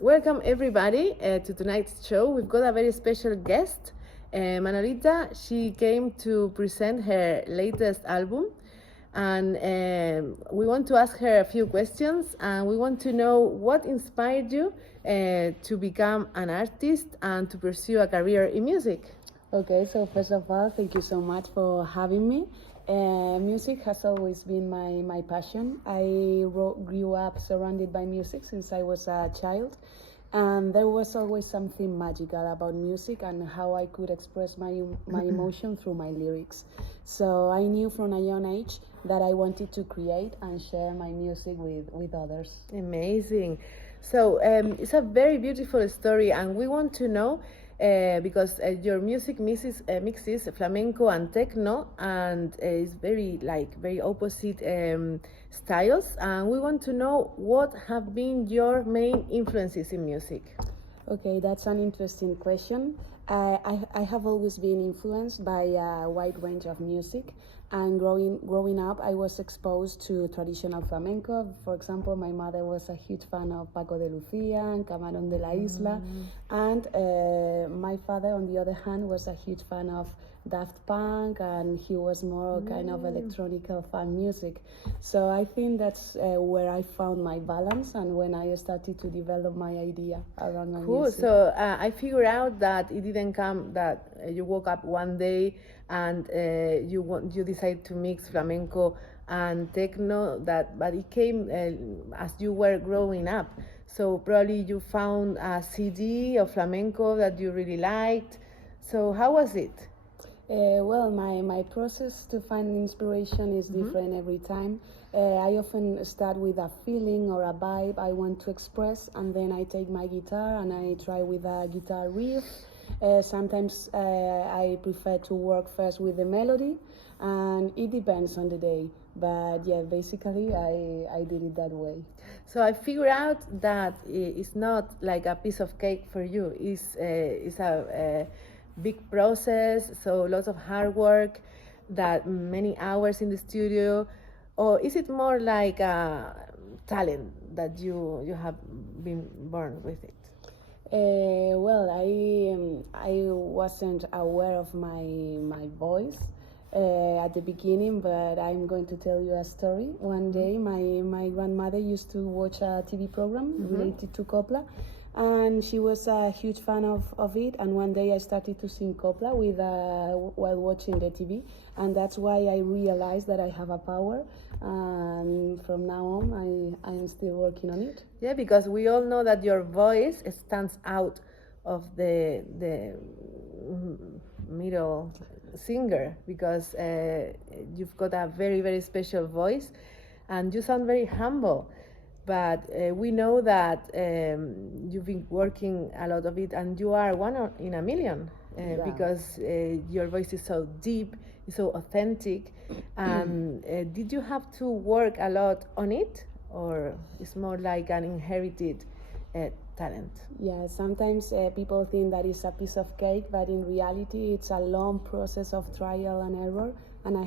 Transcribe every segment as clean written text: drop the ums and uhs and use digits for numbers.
Welcome everybody to tonight's show. We've got a very special guest, Manolita. She came to present her latest album, and we want to ask her a few questions, and we want to know what inspired you to become an artist and to pursue a career in music. Okay, so first of all, thank you so much for having me. Music has always been my passion. I grew up surrounded by music since I was a child, and there was always something magical about music and how I could express my emotion through my lyrics. So I knew from a young age that I wanted to create and share my music with others. Amazing. So it's a very beautiful story, and we want to know because your music mixes flamenco and techno, and it's very opposite styles. And we want to know what have been your main influences in music. Okay, that's an interesting question. I have always been influenced by a wide range of music, and growing up, I was exposed to traditional flamenco. For example, my mother was a huge fan of Paco de Lucia and Camarón de la Isla, and my father, on the other hand, was a huge fan of Daft Punk, and he was more kind of electronical fan music. So I think that's where I found my balance, and when I started to develop my idea around my Cool. music. So I figured out that it didn't come that you woke up one day and you decide to mix flamenco and techno. But it came as you were growing up. So probably you found a CD of flamenco that you really liked. So how was it? Well, my process to find inspiration is different every time. I often start with a feeling or a vibe I want to express, and then I take my guitar and I try with a guitar riff. Sometimes I prefer to work first with the melody, and it depends on the day. But yeah, basically I did it that way. So I figured out that it's not like a piece of cake for you. It's a big process, so lots of hard work, that many hours in the studio, or is it more like a talent that you have been born with it? Well, I wasn't aware of my voice at the beginning, but I'm going to tell you a story. One day, my grandmother used to watch a TV program related to copla, and she was a huge fan of it. And one day I started to sing copla while watching the TV, and that's why I realized that I have a power. And from now on, I'm still working on it. Yeah, because we all know that your voice stands out of the middle singer, because you've got a very special voice, and you sound very humble. But we know that you've been working a lot of it, and you are one in a million because your voice is so deep, it's so authentic. And did you have to work a lot on it, or it's more like an inherited talent? Yeah, sometimes people think that it's a piece of cake, but in reality, it's a long process of trial and error. And I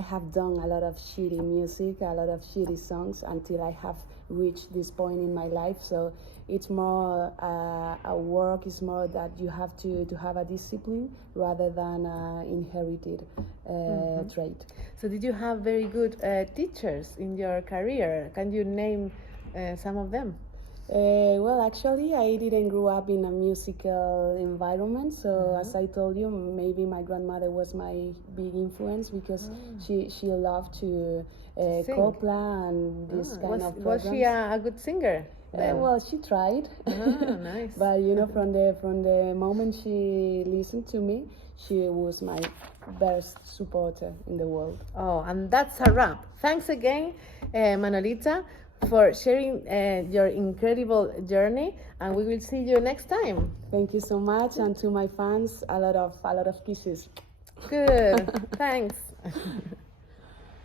have done a lot of shitty music, a lot of shitty songs until I have reached this point in my life. So it's more a work. It's more that you have to have a discipline rather than inherited trait. So did you have very good teachers in your career? Can you name some of them? Well, actually, I didn't grow up in a musical environment, so as I told you, maybe my grandmother was my big influence because she loved to copla and this kind of programs. Was she a good singer? Well, she tried. Nice. But you know, from the moment she listened to me, she was my best supporter in the world. Oh, and that's a wrap. Thanks again, Manolita, for sharing your incredible journey, and we will see you next time. Thank you so much, and to my fans, a lot of kisses. Good. Thanks.